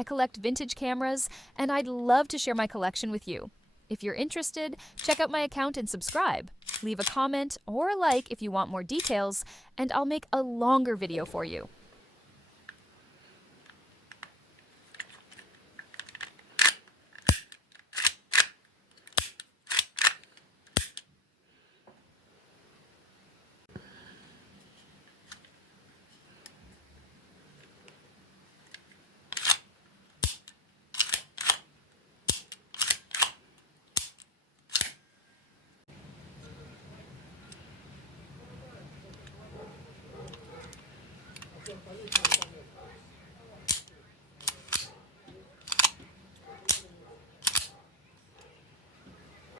I collect vintage cameras, and I'd love to share my collection with you. If you're interested, check out my account and subscribe. Leave a comment or a like if you want more details, and I'll make a longer video for you.